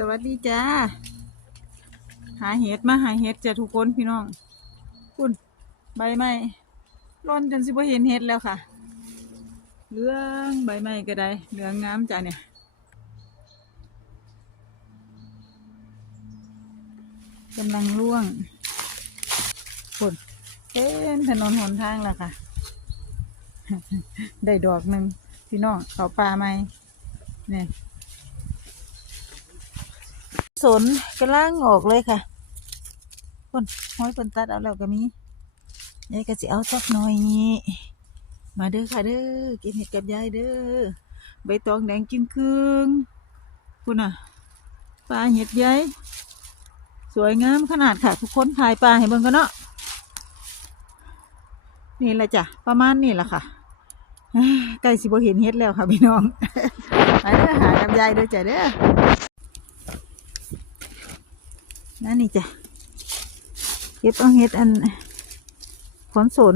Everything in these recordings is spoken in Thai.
สวัสดีจ้า หาเห็ดมาหาเห็ดจ้ะทุกคนพี่น้อง คุณใบไม้ร่อนจนสิบ่เห็นเห็ดแล้วค่ะ เหลืองใบไม้ก็ได้ เหลืองงามจ้ะเนี่ยกำลังร่วงคุณเป็นถนนหนทางแล้วค่ะ ได้ดอกหนึ่งพี่น้องเขาปลาไหมเนี่ย สนกำลังออกเลยค่ะคนห้อยคนตัดเอาแล้วก็มียายก็จะเอาสักหน่อยนี้มาเด้อค่ะเด้อกินเห็ดกับยายเด้อใบตองแดงกินครึ่งคุณน่ะปลาเห็ดยายสวยงามขนาดค่ะ ทุกคนถ่ายปลาให้เบิ่งกันเนาะนี่แหละจ้ะประมาณนี้แหละค่ะใกล้สิบเห็นเห็ดแล้วค่ะพี่น้องมาเด้อหากับยายเด้อจ้ะเด้อ นั่นนี่จ้ะเก็บเอาเห็ดอันขนสน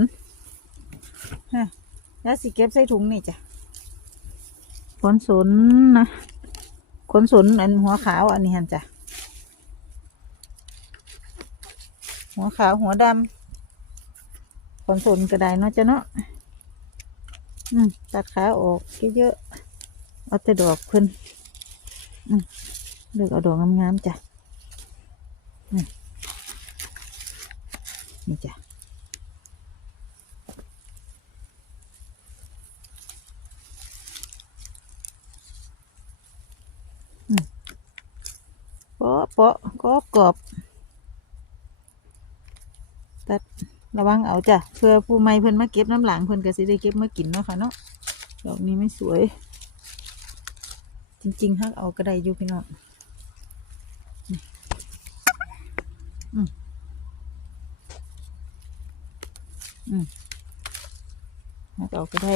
ฮะแล้วสิเก็บใส่ถุงนี่จ้ะขนสนนะขนสนอันหัวขาวอันนี้ฮันจ้ะ หัวขาวหัวดำขนสนก็ได้เนาะจ้ะเนาะอืมตัดขาออกเยอะๆเอาแต่ดอกขึ้นอืมเลือกเอาดอกงามๆจ้ะ นี่จ้ะเปาะเปาะกรอบกรอบตัดระวังเอาจ้ะเพื่อผู้ไม่เพิ่นมาเก็บน้ำหลังเพิ่นก็สิได้เก็บมากินเนาะค่ะเนาะดอกนี้ไม่สวย จริงๆฮักเอาก็ได้อยู่พี่น้อง อืมอืมแล้วเราก็ได้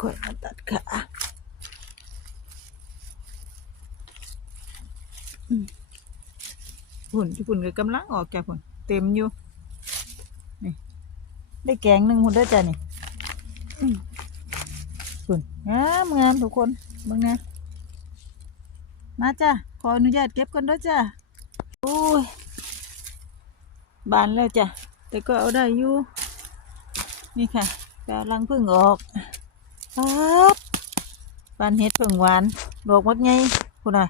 ค่อยมาตัดขาอืมหุ่นที่หุ่นก็กำลังออกจากหุ่นเต็มอยู่ นี่ ได้แกงหนึ่งหุ่นได้จ้ะนี่หุ่นงามงามทุกคนเบิ่งนะ มาจ้ะ ขออนุญาตเก็บก่อนด้วยจ้ะโอ้ยบานแล้วจ้ะ แต่ก็เอาได้อยู่ นี่ค่ะแปลรังพึ่งออกปั๊บบานเห็ดพึ่งหวาน ดอกมัดไงคุณน่ะ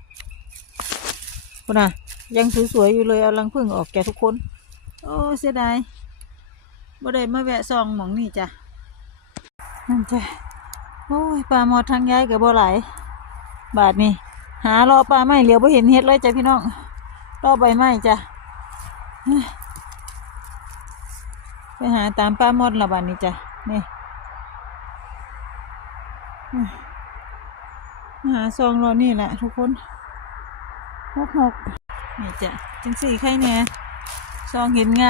คุณน่ะ ยังสวยๆอยู่เลยเอารังพึ่งออกแกทุกคน โอ้เสียดายบ่ได้มาแวะซองหมองนี่จ้ะนั่นจ้ะโอ้ยปลาหมอดทางย้ายกับบ่ไหลบาทนี่ หารอปลาไม้เหลียวบ่เห็นเห็ดเลยจ้ะพี่น้องรอใบไม้จ้ะไปหาตามป้ามดละบันนี้จ้ะนี่หาซองเรานี่แหละทุกคนหกหกนี่จ้ะจังสี่ไข่แหน่ยซองเห็นไง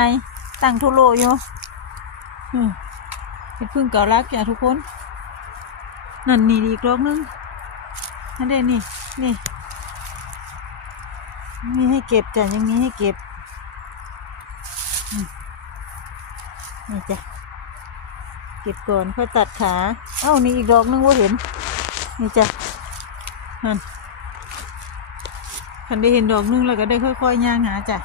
ตั้งทุโลอยู่เป็นพึ่งเก่ารักจ้ะทุกคน นั่นนี่อีกรอบนึง นั่นเด้นี่ นี่ มีให้เก็บจ้ะยังมีให้เก็บ นี่จ้ะ เก็บก่อนค่อยตัดขา เอ้า นี่อีกดอกนึงว่าเห็น นี่จ้ะนั่นคันได้เห็นดอกนึงแล้วก็ได้ค่อยๆย่างหาจ้ะ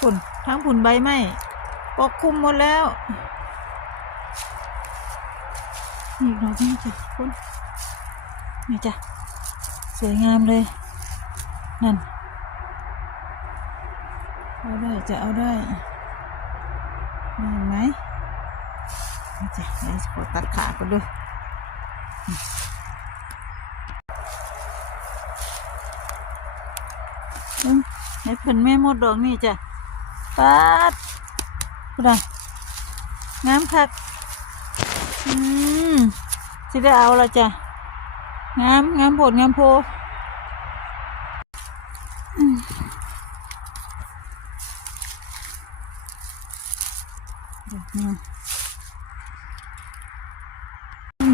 ผุนทั้งผุนใบไม้ปกคลุมหมดแล้วนี่อีกดอกนึงจ้ะคุณ นี่จ้ะ สวยงามเลย นั่น เอาได้จะเอาได้เห็นไหมนี่จ้ะเดี๋ยวขอตัดขาก่อนด้วยให้เพิ่นแม่มดดอกนี่จ้ะปัดพูไดอะงามคัก อืมสิได้เอาละจ้ะ งามงามโพดงามโพดอกนี้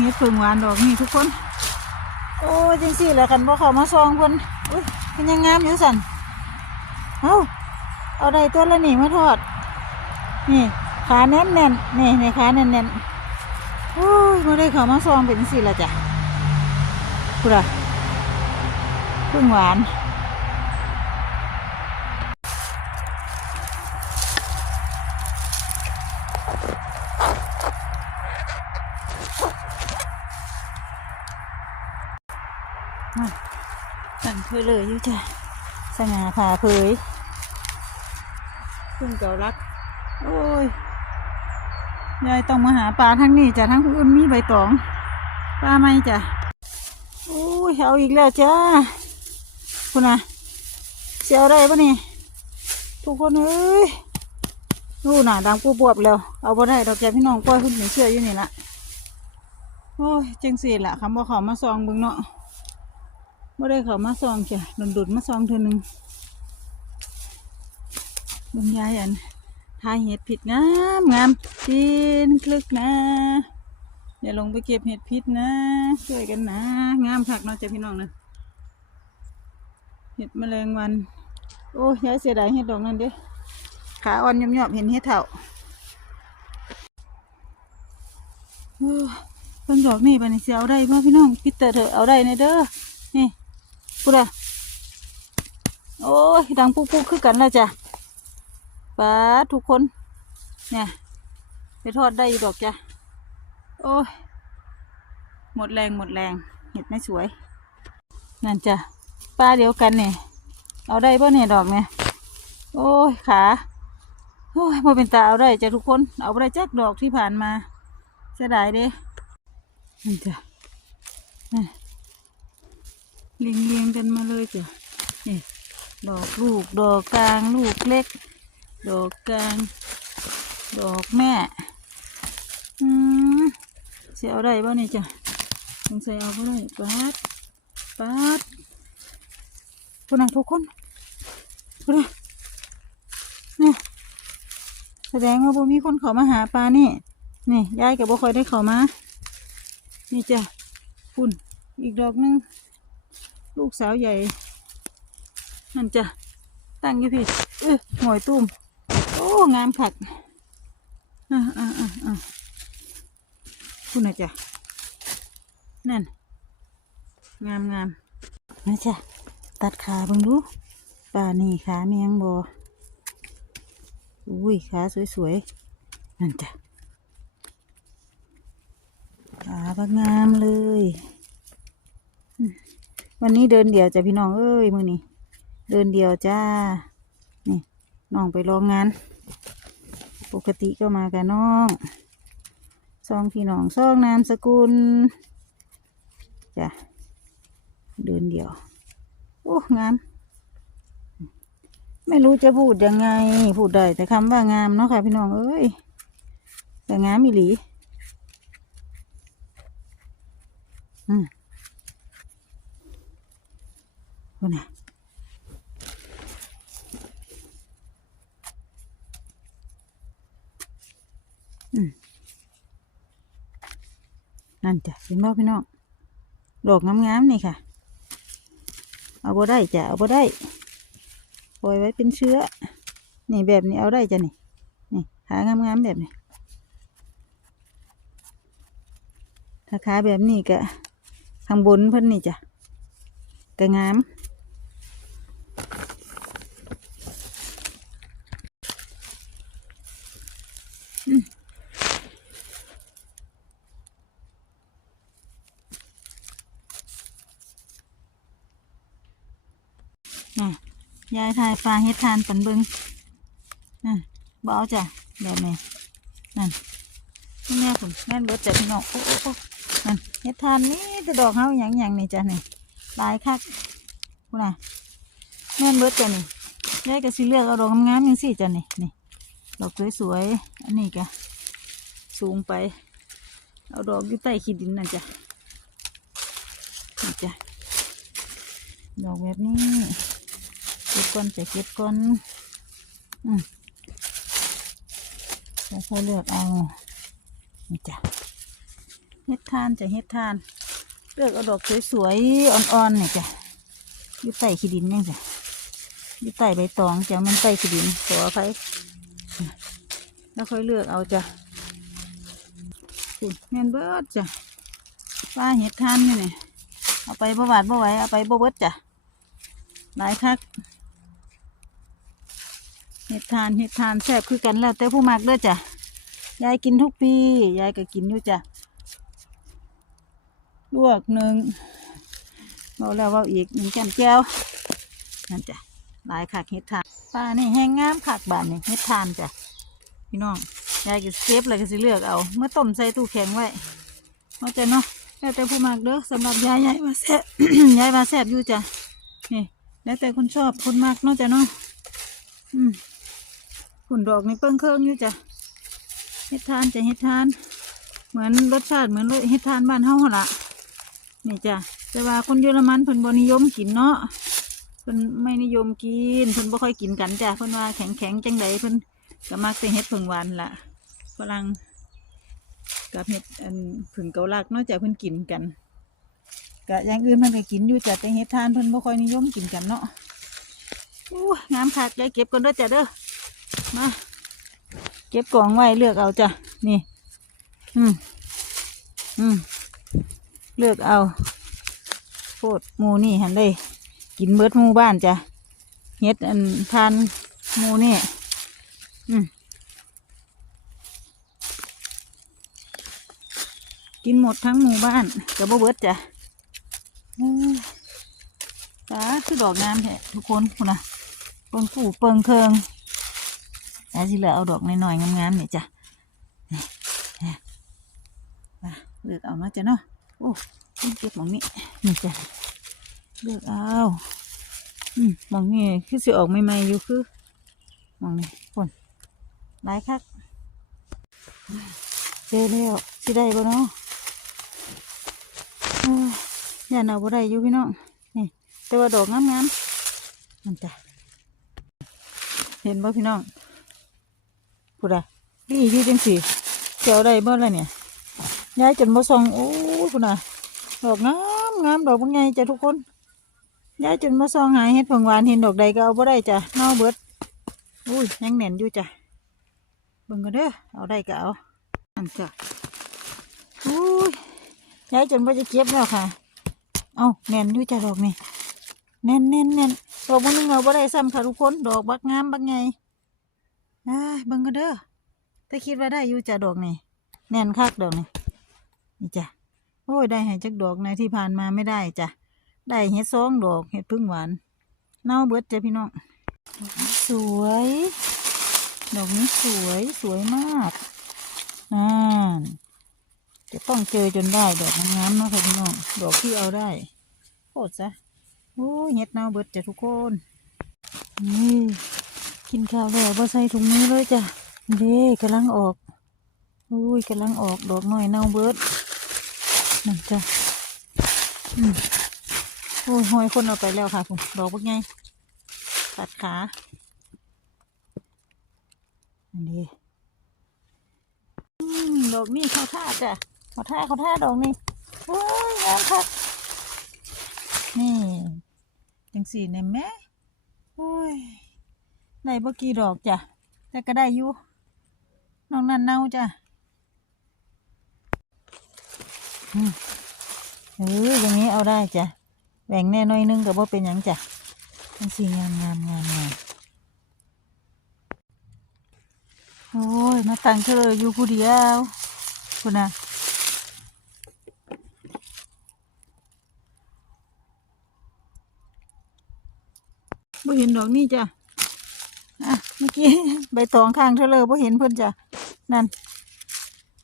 นี่เพิ่งหวานดอกนี่ทุกคน โอ้ยจังสี่แหละกันบ่เขามาซองเพิ่นอุ้ยเป็นยังงามอยู่สันเอาเอาได้ตัวละหนี่มาทอด นี่ขาแน่นแน่นนี่นี่ขาแน่นแน่นโอ้ยบ่ได้เขามาซองเป็นสีละจ้ะ พูดอะพึ่งหวานสั่งเธอเลยยู่จ้ะสง่าผ่าเผยพึ่งเก่ารัก โอ้ยยายต้องมาหาปลาทั้งนี้จ้ะทั้งอื่นมีใบตองปลาไม่จ้ะ ยเอาอีกแล้วจ้าคุณน่ะเสียวได้ปะนี่ทุกคนเอ้ยนู่นน่ะดังปูบวบแล้ว เอาบ่ได้ดอกแกพี่น้องปล่อยคุณหนีเชื่ออยู่นี่ละโอ้ยจังสีละคำบอกเขามาซองบึงเนาะไม่ได้เขามาซองจ้ะดุดๆมาซองเธอหนึ่งบึงยายอันทายเห็ดผิดงามงามจีนคลึกนะ อย่าลงไปเก็บเห็ดพิษนะ ช่วยกันนะ งามคักเนาะจ้ะพี่น้องนะเห็ดแมลงวัน โอ้ยยายเสียดายเห็ดดอกนั่นเด้ขาอ่อนยอบเห็นเห็ดเถ่าเพิ่นดอกนี่ปะนี่เสียเอาได้ป่ะพี่น้องพิเตอร์เถอะเอาได้ในเด้อนี่พูดอะโอ้ยดังปุ๊กๆคือกันแล้วจ้ะป้าทุกคนเนี่ยไปทอดได้ดอกจ้ะ โอ้ย หมดแรงหมดแรง เห็ดไม่สวย นั่นจ้ะปลาเดียวกันเนี่ยเอาได้ป่ะเนี่ยดอกเนี่ย โอ้ยขาโอ้ยพอเป็นตาเอาได้จ้ะทุกคน เอาไปได้จักดอกที่ผ่านมาเสียดายเด้นั่นจ้ะนี่เรียงเรียงๆกันมาเลยจ้ะนี่ดอกลูก ดอกกลางลูกเล็ก ดอกกลาง ดอกแม่ อืม สียเอาได้ป่ะเนี่จ้ะสงสัยเอาไ่ได้ปาดปาดพูนังทุกคนพูนะนี่แสดงว่าบ่มีคนเขามาหาปลานี่นี่ยายกับบ่คอยได้เขามา นี่จ้ะพุ่นอีกดอกนึง ลูกสาวใหญ่ นั่นจ้ะ ตั้งอยู่พี่เออหอยตุ้ม โอ้ งามขัดอ่าอ่าอ่าอ่า คุณนะจ๊ะนั่น งามงามนะจ๊ะตัดขาเบิ่งดูป่านี่ขาเมียงบออุ้ยขาสวยๆนั่นจ้ะขาบางงามเลย วันนี้เดินเดี่ยวจ้ะพี่น้องเอ้ยมือนี้เดินเดี่ยวจ้า นี่น้องไปรองงาน ปกติก็มากับน้อง ซองพี่น้องซองนามสกุลจ้ะเดินเดียว โอ้งาม ไม่รู้จะพูดยังไง พูดได้แต่คำว่างามเนาะค่ะพี่น้องเอ้ยแต่งามอีหลีอืมดูนะอืม นั่นจ้ะเห็นบ่พี่น้องดอกงามๆนี่ค่ะ เอาบ่ได้จ้ะเอาบ่ได้ปล่อยไว้เป็นเชื้อ นี่แบบนี้เอาได้จ้ะนี่นี่ขางามๆแบบนี้ถ้าขาแบบนี้ก็ข้างบนเพิ่นนี่จ้ะก็งาม น่ะ ยายทายปลาเฮ็ดทานปันเบิงน่ะบ่เอาจ้ะแบบนี้นั่นแม่ผมแม่นเบิดจ้ะพี่น้องโอ้โอ้โอ้นั่นเฮ็ดทานนี่จะดอกเฮาหยังหยังนี่จ้ะนี่หลายคักพูน่ะแม่นเบิดจ้ะนี่ยายก็สิเลือกเอาดอกงามๆจังซี่จ้ะนี่นี่ดอกสวยๆอันนี้ก็สูงไป เอาดอกอยู่ใต้ขี้ดินนั่นจ้ะนี่จ้ะดอกแบบนี้ เก็บก่อนจะเก็บก่อนอืมแล้วค่อยเลือกเอานี่จ้ะเฮ็ดทานจะเฮ็ดทาน เลือกเอาดอกสวยๆอ่อนๆนี่จ้ะอยู่ใต้ขี้ดินนี่จ้ะอยู่ใต้ใบตองจ้ะมันใต้ขี้ดินขออภัยแล้วค่อยเลือกเอาจ้ะคุณแม่นเบิดจ้ะป้าเฮ็ดทานนี่นี่เอาไปบ่หวาดบ่ไหวเอาไปบ่เบิดจ้ะหลายคัก เห็ดทานเห็ดทานแซ่บคือกันแล้วแต่ผู้มักเด้อจ้ะยายกินทุกปียายก็กินอยู่จ้ะลวกหนึ่งเบาแล้วเบาอีกหนึ่งแก้มแก้วนั่นจ้ะหลายคักเห็ดทานปลานี่แห้งงามคักบานนี่เห็ดทานจ้ะพี่น้องยายก็เซฟเลยก็สิเลือกเอาเมื่อต้มใส่ตู้แข็งไว้เข้าใจเนาะแล้วแต่ผู้มักเด้อสำหรับยายยายมาแซ่บยายมาแซ่บอยู่จ้ะนี่แล้วแต่คนชอบคนมักเนาะจ้ะเนาะอืม ขุนดอกในเปิ้งเครื่องอยู่จ้ะเฮ็ดทานจะเฮ็ดทาน เหมือนรสชาติเหมือนเฮ็ดทานบ้านเฮาหั่นละนี่จ้ะแต่ว่าคนเยอรมันเพิ่นบ่นิยมกินเนาะเพิ่นไม่นิยมกินเพิ่นบ่ค่อยกินกันจ้ะเพิ่นว่าแข็งแข็งๆจังไดเพิ่นก็มักแต่เฮ็ดเพิ่งหวานล่ะฝรั่งกับเห็ดอันผึ่งเกาลักเนอกจากเพิ่นกินกันกะอย่างอื่นมันก็กินอยู่จ้ะแต่เห็ดทานเพิ่นบ่ค่อยนิยมกินกันเนาะอู้งามคักยายเก็บก่อนเด้อจ้ะเด้อ มาเก็บกล่องไว้เลือกเอาจ้ะ นี่ อืม อืม เลือกเอาโพดมูนี่หันเลย กินเบิดมูบ้านจ้ะเห็ดอันทานมูนี่ อืม กินหมดทั้งหมู่บ้านกับบ่เบิดจ้ะอืมตาคือดอกงามแท้ทุกคนคุณนะเปิงผู้เปิงเคิง แต่สิเหลือเอาดอกน้อยๆงามๆนี่จ้ะมาเลือกเอาเนาะจ้ะเนาะโอ้เก็บมองนี้นี่จ้ะเลือกเอาอืมมองนี้คือสิออกใหม่ๆอยู่คือมองนี้คนหลายคักเจอแล้วสิได้บ่เนาะอยอย่าเอาบ่ได้อยู่พี่น้องนี่แต่ว่าดอกงามๆมันจ้ะเห็นบ่พี่น้อง พูดอะดีอยู่จังสิเจ้าได้บ่ล่ะเนี่ยย้ายจนบ่ซองโอ้ยพูดอะดอกงามงามดอกเป็นไงจ้ะทุกคนย้ายจนบ่ซองหายเฮ็ดผงหวานเห็นดอกใดก็เอาบ่ได้จ้ะเน่าเบิดอุ้ยยังแน่นอยู่จ้ะเบิ่งกันเด้อเอาได้ก็เอาอันจ้ะอุ้ยย้ายจนว่าจะเก็บแล้วค่ะ เอาแน่นอยู่จ้ะดอกนี่แน่นแน่นแน่นดอกมันนึงเอาบ่ได้ซ้ำค่ะทุกคน ดอกบักงามบักไง อ้ายเบิ่งก็เด้อแต่คิดว่าได้อยู่จะดอกนี่แน่นคักดอกนี่นี่จ้ะโอ้ยได้ให้จักดอกในที่ผ่านมาไม่ได้จ้ะได้เห็ดซองดอกเห็ดพึ่งหวานเน่าเบิดจ้ะพี่น้องสวย ดอกนี้สวยสวยมากนั่นจะต้องเจอจนได้ดอกงามเนาะค่ะพี่น้องดอกที่เอาได้โคตรซะโอ้ยเห็ดเน่าเบิดจ้ะทุกคนนี่ กินข้าวแล้วบ่ใส่ถุงมือเลยจ้ะเด้กำลังออกอุ้ยกำลังออกดอกหน้อยเน่าเบิดนั่นจ้ะอืมโอ้ยหอยคนเอาไปแล้วค่ะคุณดอกเป็นไงตัดขาอันนี้ดอกนี้เขาท่าจ้ะเขาท่าเขาท่าดอกนี่โอ้ยงามคักนี่จังสี่เนี่ยแม่โอ้ย ได้บ่กี่ดอกจ้ะแต่ก็ได้อยู่น้องนันเน่าจ้ะอืมเอออย่างนี้เอาได้จ้ะแบ่งแน่น้อยนึงกับว่าเป็นยังจ้ะจังสี่งามงามงามงามโอ้ย มาตั้งเธออยู่ผู้เดียวคุณน่ะบ่เห็นดอกนี่จ้ะ อะเมื่อกี้ใบตองข้างเธอเลยบ่เห็นเพิ่อนจ้ะนั่น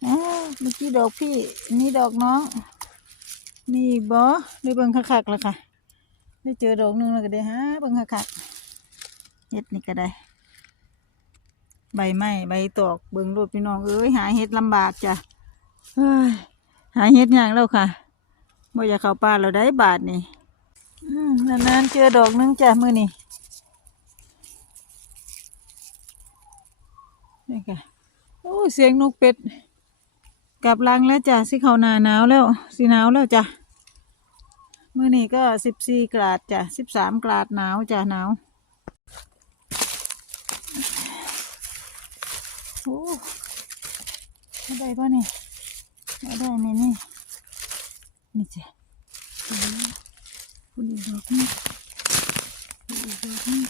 อ่าเมื่อกี้ดอกพี่นี่ดอกน้อง นี่บ่ได้เบิ่งคักๆแล้วค่ะ ได้เจอดอกหนึงแล้วก็ได้ฮะเบิ่งคักๆเฮ็ดนี่ก็ได้ ใบไม้ใบตอกเบิ่งรูปพี่น้องเอ้ยหาเฮ็ดลำบากจ้ะเฮ้ยหาเฮ็ดยากแล้วค่ะบ่อยากเข้าป่าแล้วได้บาทนี่อืมนานๆเจอดอกหนึงจ้ะมือนี่ นี่ค่ะ โอ้ เสียงนกเป็ด กลับรังแล้วจ้ะสิเขาหนาหนาวแล้วสิหนาวแล้วจ้ะเมื่อนี่ก็สิบสี่กราดจ้ะสิบสามกราดหนาวจ้ะหนาว โอ้ไม่ได้ป่ะนี่ไม่ได้นี่นี่ นี่จ้ะคุณอีกดอกนึงอีกดอกนึง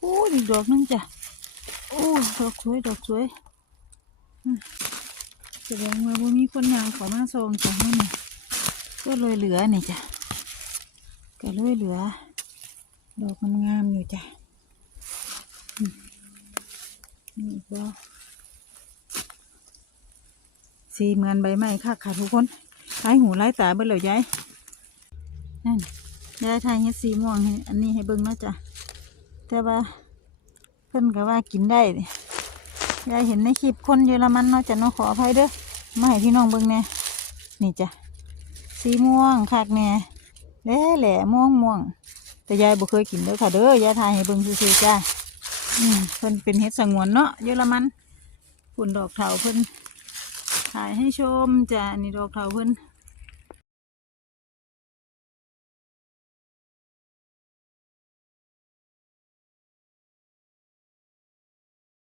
โอ้อีกดอกนึงจ้ะ โอ้ดอกสวยดอกสวยแสดงว่าบ่มีคนยางเขามาซองจ้ะนี่ก็เลยเหลือนี่จ้ะก็เลยเหลือ ดอกมันงามอยู่จ้ะนี่ก็สีเหมือนใบไม้ค่ะค่ะทุกคนไายหูไายตาเบิ่งแล้วยายนั่นยายทายเฮ็ดสีม่วงให้อันนี้ให้เบิ่งนาะจ้ะแต่ว่า เพิ่นก็ว่ากินได้ยายเห็นในคลิปคนเยอรมันเนาะจ้ะเนาะขออภัยเด้อมาให้พี่น้องเบิ่งแน่นี่จ้ะสีม่วงคักแน่แหล่แหล่ม่วงม่วงแต่ยายบ่เคยกินเด้อค่ะเด้อยายทายให้เบิ่งซื่อๆจ้าอืมเพิ่นเป็นเห็ดสงวนเนาะเยอรมันฝุ่นดอกเถาเพิ่นถ่ายให้ชมจ้าอันนี่ดอกเถาเพิ่น